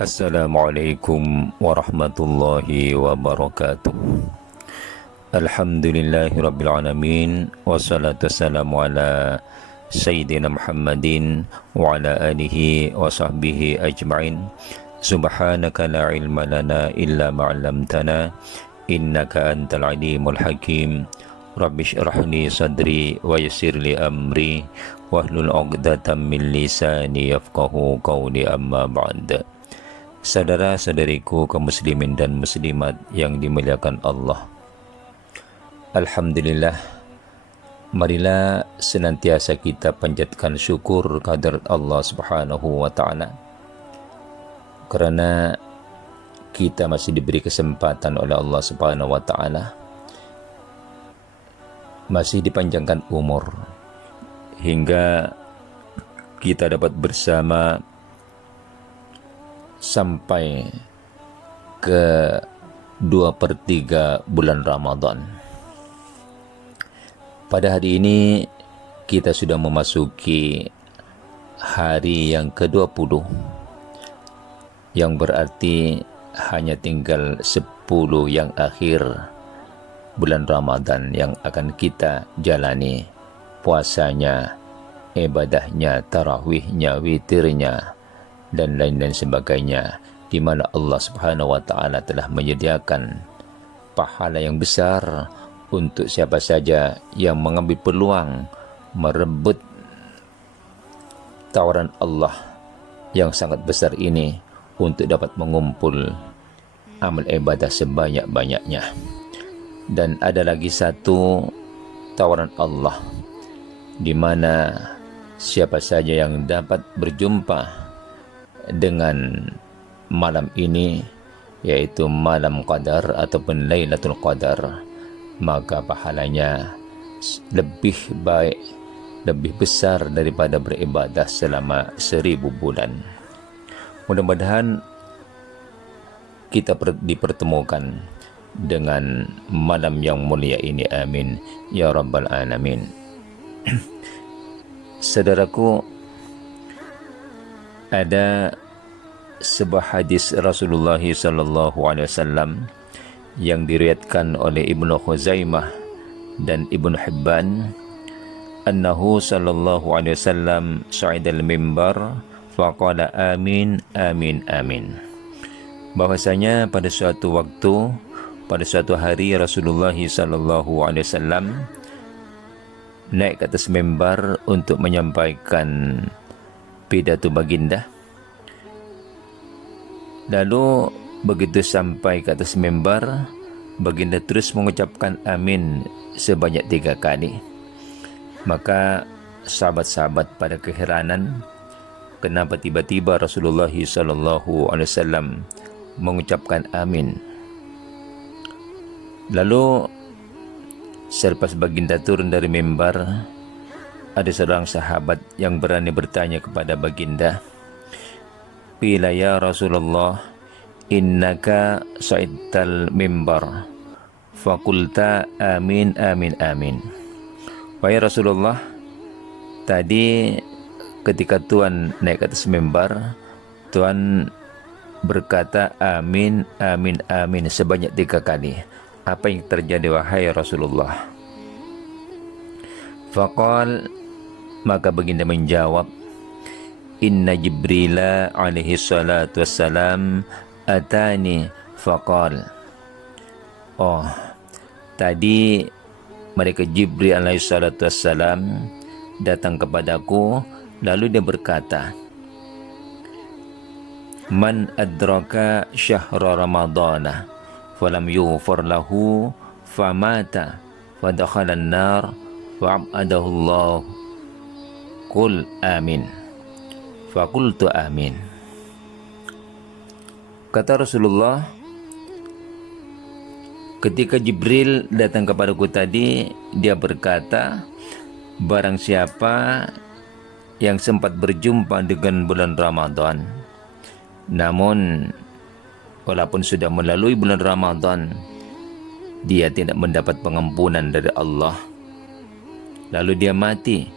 Assalamualaikum warahmatullahi wabarakatuh. Alhamdulillahirrabbilalamin. Wassalatu wassalamu ala Sayyidina Muhammadin wa ala alihi wa sahbihi ajma'in. Subhanaka la ilma lana illa ma'allamtana innaka antal alimul hakim. Rabbi syrah li sadri wa yassir li amri wahlul 'uqdatam min lisani yafqahu qawli, amma ba'd. Saudara-saudariku kaum muslimin dan muslimat yang dimuliakan Allah, alhamdulillah, marilah senantiasa kita panjatkan syukur kehadirat Allah Subhanahu wa taala, kerana kita masih diberi kesempatan oleh Allah Subhanahu wa taala, masih dipanjangkan umur hingga kita dapat bersama sampai ke 2/3 bulan Ramadan. Pada hari ini kita sudah memasuki hari yang ke-20, yang berarti hanya tinggal 10 yang akhir bulan Ramadan yang akan kita jalani puasanya, ibadahnya, tarawihnya, witirnya, dan lain-lain sebagainya, di mana Allah Subhanahu wa taala telah menyediakan pahala yang besar untuk siapa saja yang mengambil peluang merebut tawaran Allah yang sangat besar ini untuk dapat mengumpul amal ibadah sebanyak-banyaknya. Dan ada lagi satu tawaran Allah, di mana siapa saja yang dapat berjumpa dengan malam ini, yaitu malam Qadar ataupun Lailatul Qadar, maka pahalanya lebih baik, lebih besar daripada beribadah selama 1000 bulan. Mudah-mudahan kita dipertemukan dengan malam yang mulia ini, amin ya rabbal alamin. Saudaraku, ada sebuah hadis Rasulullah sallallahu alaihi wasallam yang diriwayatkan oleh Ibnu Khuzaimah dan Ibnu Hibban, annahu sallallahu alaihi wasallam sa'idal mimbar faqala amin amin amin. Bahwasanya pada suatu waktu, pada suatu hari, Rasulullah sallallahu alaihi wasallam naik ke atas mimbar untuk menyampaikan pidato baginda. Lalu begitu sampai ke atas mimbar, baginda terus mengucapkan amin sebanyak 3 kali. Maka sahabat-sahabat pada keheranan, kenapa tiba-tiba Rasulullah SAW mengucapkan amin. Lalu selepas baginda turun dari mimbar, ada seorang sahabat yang berani bertanya kepada baginda, "Qila ya Rasulullah, innaka sa'idtal mimbar, fakulta amin amin amin." Wahai Rasulullah, tadi ketika Tuhan naik ke atas mimbar, Tuhan berkata amin amin amin sebanyak 3 kali. Apa yang terjadi wahai Rasulullah? Faqal, maka baginda menjawab, inna Jibrila alaihi salatu wassalam atani faqal. Oh, tadi mereka Jibril alaihi salatu wassalam datang kepadaku, lalu dia berkata, man adraka syahra ramadana falam yughfar lahu famata fadakhala an-nar wa'adahu Allah, qul amin. Fakultu amin. Kata Rasulullah, ketika Jibril datang kepadaku tadi, dia berkata, barang siapa yang sempat berjumpa dengan bulan Ramadan, namun walaupun sudah melalui bulan Ramadan, dia tidak mendapat pengampunan dari Allah, lalu dia mati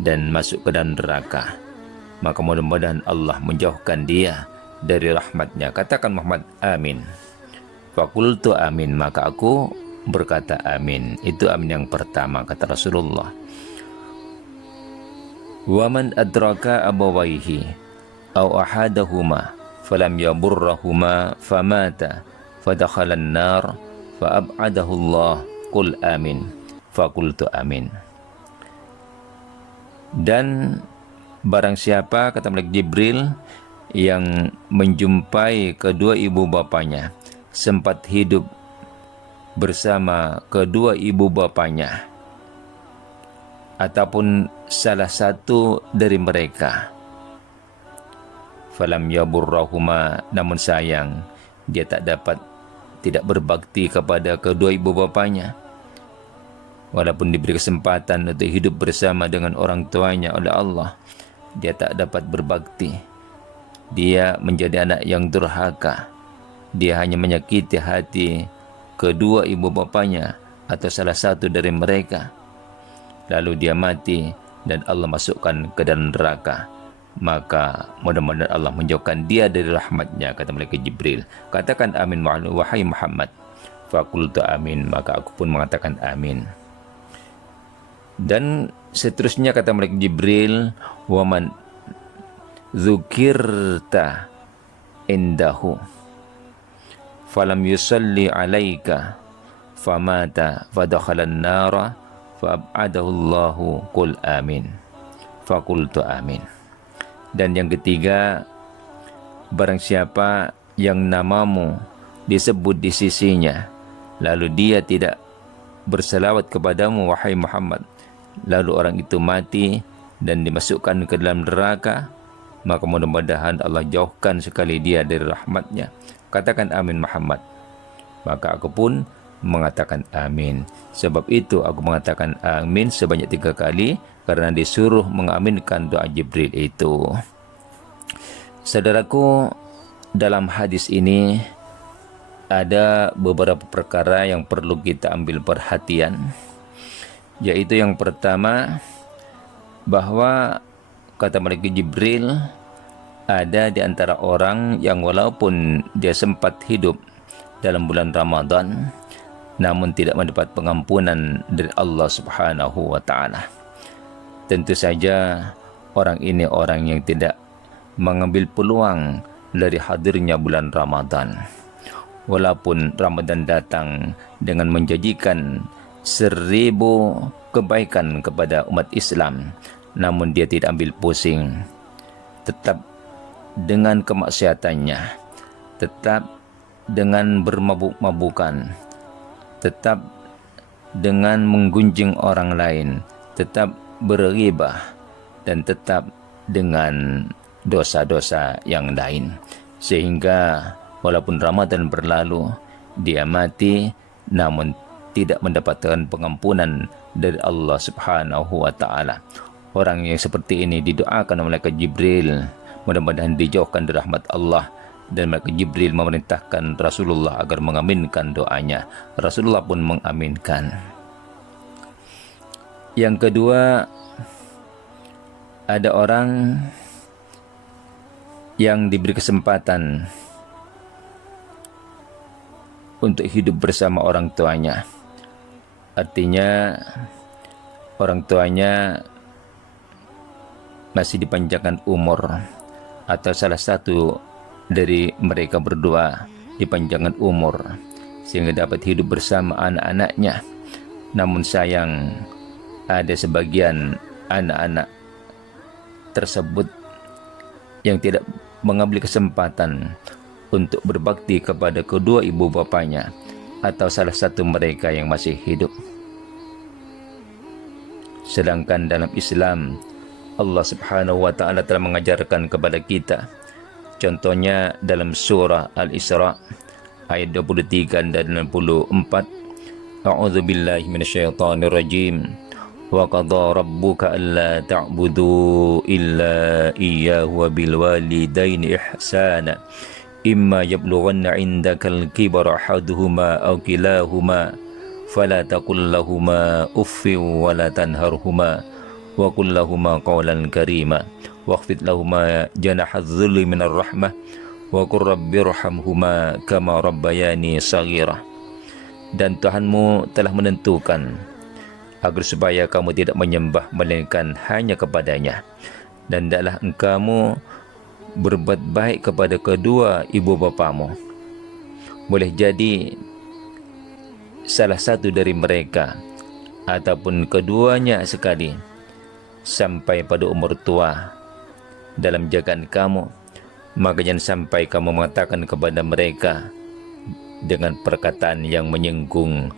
dan masuk ke dalam neraka, maka mudah-mudahan Allah menjauhkan dia dari rahmatnya. Katakan Muhammad, amin. Fakultu amin, maka aku berkata amin. Itu amin yang pertama, kata Rasulullah. Waman adraka abawaihi aw ahadahuma falam yaburrahuma famata fadakhalan nar faab'adahu Allah, qul amin. Fakultu amin. Dan barang siapa, kata malaikat Jibril, yang menjumpai kedua ibu bapanya, sempat hidup bersama kedua ibu bapanya, ataupun salah satu dari mereka, falam yaburrahuma, namun sayang dia tidak berbakti kepada kedua ibu bapanya, walaupun diberi kesempatan untuk hidup bersama dengan orang tuanya oleh Allah, dia tak dapat berbakti. Dia menjadi anak yang durhaka. Dia hanya menyakiti hati kedua ibu bapanya atau salah satu dari mereka, lalu dia mati dan Allah masukkan ke dalam neraka. Maka mudah-mudahan Allah menjauhkan dia dari rahmatnya, kata malaikat Jibril. Katakan amin wahai Muhammad. Fakultu amin, maka aku pun mengatakan amin. Dan seterusnya kata malaikat Jibril, waman dzukirta indahu falam yusalli alaika famata fadakhalan nara fa'ab'adahu Allahu, qul amin. Fakultu amin. Dan yang ketiga, barang siapa yang namamu disebut di sisinya, lalu dia tidak berselawat kepadamu wahai Muhammad, lalu orang itu mati dan dimasukkan ke dalam neraka, maka mudah-mudahan Allah jauhkan sekali dia dari rahmatnya. Katakan amin Muhammad. Maka aku pun mengatakan amin. Sebab itu aku mengatakan amin sebanyak 3 kali, karena disuruh mengaminkan doa Jibril itu. Saudaraku, dalam hadis ini ada beberapa perkara yang perlu kita ambil perhatian, yaitu yang pertama, bahwa kata malaikat Jibril, ada di antara orang yang walaupun dia sempat hidup dalam bulan Ramadan, namun tidak mendapat pengampunan dari Allah Subhanahu wa ta'ala. Tentu saja orang ini orang yang tidak mengambil peluang dari hadirnya bulan Ramadan. Walaupun Ramadan datang dengan menjanjikan 1000 kebaikan kepada umat Islam, namun dia tidak ambil pusing. Tetap dengan kemaksiatannya, tetap dengan bermabuk-mabukan, tetap dengan menggunjing orang lain, tetap berghibah, dan tetap dengan dosa-dosa yang lain. Sehingga walaupun Ramadan berlalu, dia mati namun tidak mendapatkan pengampunan dari Allah Subhanahu wa ta'ala. Orang yang seperti ini didoakan oleh malaikat Jibril, mudah-mudahan dijauhkan dari rahmat Allah. Dan malaikat Jibril memerintahkan Rasulullah agar mengaminkan doanya. Rasulullah pun mengaminkan. Yang kedua, ada orang yang diberi kesempatan untuk hidup bersama orang tuanya. Artinya orang tuanya masih dipanjangkan umur, atau salah satu dari mereka berdua dipanjangkan umur sehingga dapat hidup bersama anak-anaknya. Namun sayang, ada sebagian anak-anak tersebut yang tidak mengambil kesempatan untuk berbakti kepada kedua ibu bapanya atau salah satu mereka yang masih hidup. Sedangkan dalam Islam, Allah Subhanahu wa ta'ala telah mengajarkan kepada kita. Contohnya dalam surah Al-Isra ayat 23 dan 64. A'udzu billahi minasyaitonir rajim. Wa qadha rabbuka alla ta'budu illa iyyahu wa bil walidaini ihsana. Imma yablughanna 'indakal kibara ahaduhuma aw kilahuma fala taqul lahumā uffin wa la tanharhumā wa qul lahumā qawlan karīmā wakhfid lahumā janahadz-dhulli minar rahmah wa qur rabbirhamhuma kama rabbayani shaghira. Dan Tuhanmu telah menentukan agar supaya kamu tidak menyembah melainkan hanya kepadanya, dan hendaklah engkau berbuat baik kepada kedua ibu bapamu. Boleh jadi salah satu dari mereka ataupun keduanya sekali sampai pada umur tua dalam jagaan kamu, maka jangan sampai kamu mengatakan kepada mereka dengan perkataan yang menyinggung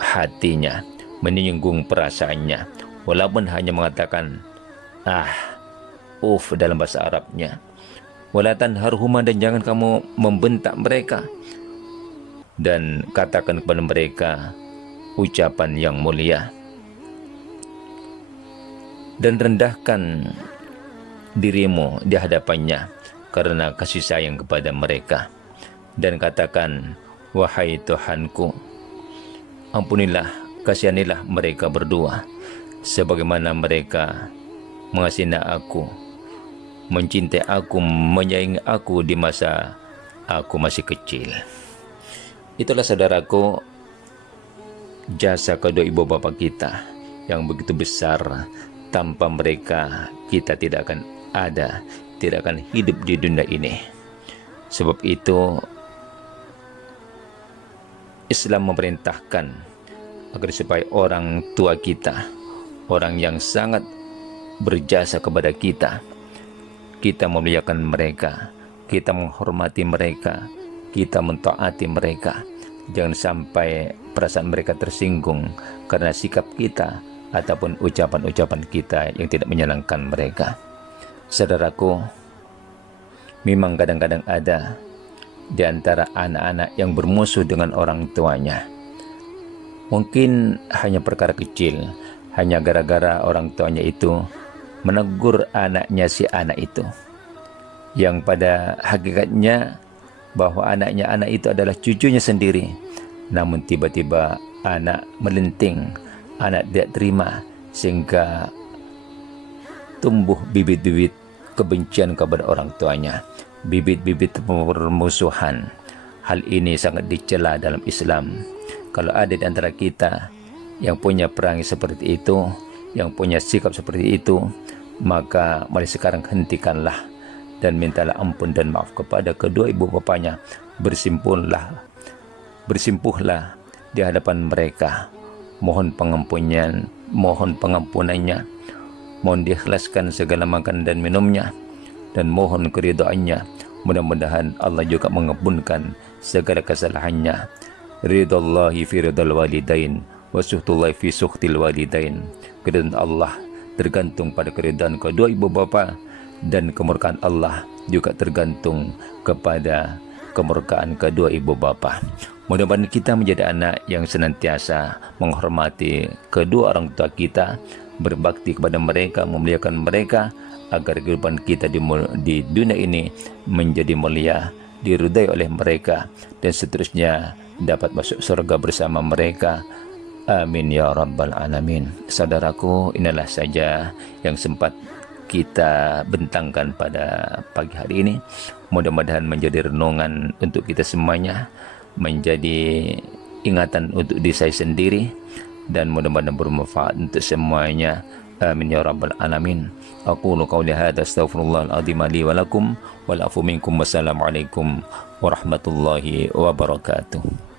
hatinya, menyinggung perasaannya, walaupun hanya mengatakan dalam bahasa Arabnya. Wala tanharhuma, dan jangan kamu membentak mereka, dan katakan kepada mereka ucapan yang mulia, dan rendahkan dirimu di hadapannya karena kasih sayang kepada mereka, dan katakan, wahai Tuhanku, ampunilah, kasihanilah mereka berdua sebagaimana mereka mengasihi aku, mencintai aku, menyayangi aku di masa aku masih kecil. Itulah saudaraku, jasa kedua ibu bapa kita yang begitu besar. Tanpa mereka kita tidak akan ada, tidak akan hidup di dunia ini. Sebab itu Islam memerintahkan agar supaya orang tua kita, orang yang sangat berjasa kepada kita, kita memuliakan mereka, kita menghormati mereka, kita mentaati mereka. Jangan sampai perasaan mereka tersinggung karena sikap kita ataupun ucapan-ucapan kita yang tidak menyenangkan mereka. Saudaraku, memang kadang-kadang ada di antara anak-anak yang bermusuh dengan orang tuanya. Mungkin hanya perkara kecil, hanya gara-gara orang tuanya itu menegur anaknya si anak itu, yang pada hakikatnya bahwa anak itu adalah cucunya sendiri. Namun tiba-tiba anak melenting, anak tidak terima, sehingga tumbuh bibit-bibit kebencian kepada orang tuanya, bibit-bibit permusuhan. Hal ini sangat dicela dalam Islam. Kalau ada di antara kita yang punya perangai seperti itu, yang punya sikap seperti itu, maka mari sekarang hentikanlah dan mintalah ampun dan maaf kepada kedua ibu bapanya. Bersimpuhlah di hadapan mereka, mohon pengampunannya, mohon diikhlaskan segala makan dan minumnya, dan mohon keridhaannya. Mudah-mudahan Allah juga mengampunkan segala kesalahannya. Ridallahi fi ridal walidain wa suhtullahi fi suhtil walidain. Keridhaan Allah tergantung pada keridhaan kedua ibu bapa, dan kemurkaan Allah juga tergantung kepada kemurkaan kedua ibu bapa. Mudah-mudahan kita menjadi anak yang senantiasa menghormati kedua orang tua kita, berbakti kepada mereka, memuliakan mereka, agar kehidupan kita di dunia ini menjadi mulia, diridai oleh mereka, dan seterusnya dapat masuk surga bersama mereka. Amin ya rabbal alamin. Saudaraku, inilah saja yang sempat kita bentangkan pada pagi hari ini. Mudah-mudahan menjadi renungan untuk kita semuanya, menjadi ingatan untuk diri saya sendiri, dan mudah-mudahan bermanfaat untuk semuanya. Amin ya rabbal alamin. Aqulu qawli hadza astaghfirullahal azim li wa lakum wal afu minkum. Wassalamualaikum warahmatullahi wabarakatuh.